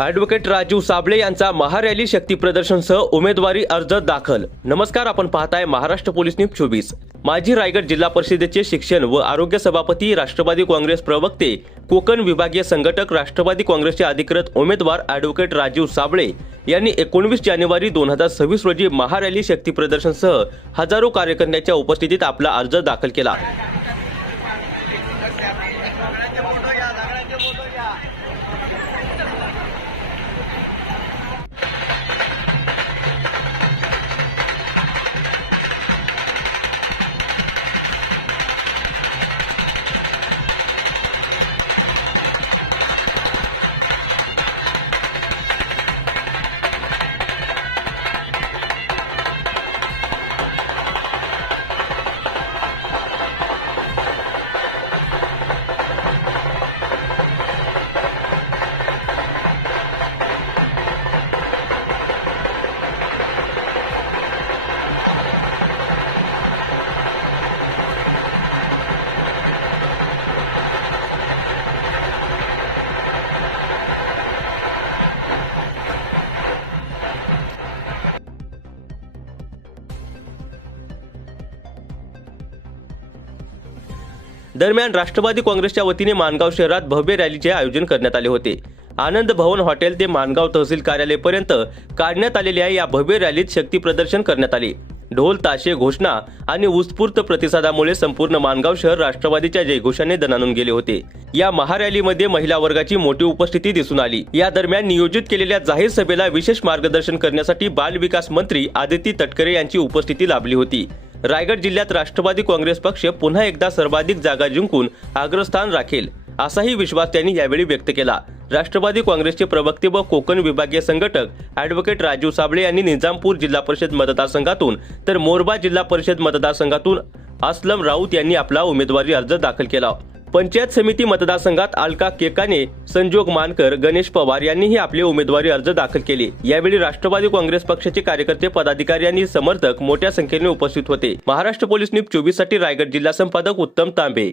Advocate Raju Sable यांचा महारॅली शक्ती प्रदर्शनसह उमेदवारी अर्ज दाखल। नमस्कार, आपण पाहताय महाराष्ट्र पोलीस न्यूज 24। माजी रायगड जिल्हा परिषदेचे शिक्षण व आरोग्य सभापती, राष्ट्रवादी काँग्रेस प्रवक्ते, कोकण विभागीय संघटक, राष्ट्रवादी काँग्रेसचे अधिकृत उमेदवार ॲडव्होकेट राजू साबळे यांनी 19 जानेवारी 2026 रोजी महारॅली शक्ती प्रदर्शनसह हजारो कार्यकर्त्यांच्या उपस्थितीत आपला अर्ज दाखल केला। दरम्यान राष्ट्रवादी काँग्रेसच्या वतीने माणगाव शहरात भव्य रॅलीचे आयोजन करण्यात आले होते। आनंद भवन हॉटेल ते माणगाव तहसील कार्यालयापर्यंत काढण्यात आलेल्या या भव्य रॅलीत शक्ती प्रदर्शन करण्यात आले। ढोल ताशे, घोषणा आणि उत्स्फूर्त प्रतिसादामुळे संपूर्ण माणगाव शहर राष्ट्रवादीच्या जयघोषाने दणाणून गेले होते। या महारॅलीमध्ये महिला वर्गाची मोठी उपस्थिती दिसून आली। या दरम्यान नियोजित केलेल्या जाहीर सभेला विशेष मार्गदर्शन करण्यासाठी बाल विकास मंत्री आदिती तटकरे यांची उपस्थिती लाभली होती। रायगड जिल्ह्यात राष्ट्रवादी काँग्रेस पक्ष पुन्हा एकदा सर्वाधिक जागा जिंकून अग्रस्थान राखेल, असाही विश्वास त्यांनी यावेळी व्यक्त केला। राष्ट्रवादी काँग्रेसचे प्रवक्ते व कोकण विभागीय संघटक ॲडव्होकेट राजू साबळे यांनी निजामपूर जिल्हा परिषद मतदारसंघातून तर मोरबा जिल्हा परिषद मतदारसंघातून असलम राऊत यांनी आपला उमेदवारी अर्ज दाखल केला। पंचायत समिती मतदारसंघात अलका केकाने, संजोग मानकर, गणेश पवार यांनीही आपले उमेदवारी अर्ज दाखल केले। यावेळी राष्ट्रवादी काँग्रेस पक्षाचे कार्यकर्ते, पदाधिकारी आणि समर्थक मोठ्या संख्येने उपस्थित होते। महाराष्ट्र पोलीस न्यूज 24 साठी रायगड जिल्हा संपादक उत्तम तांबे।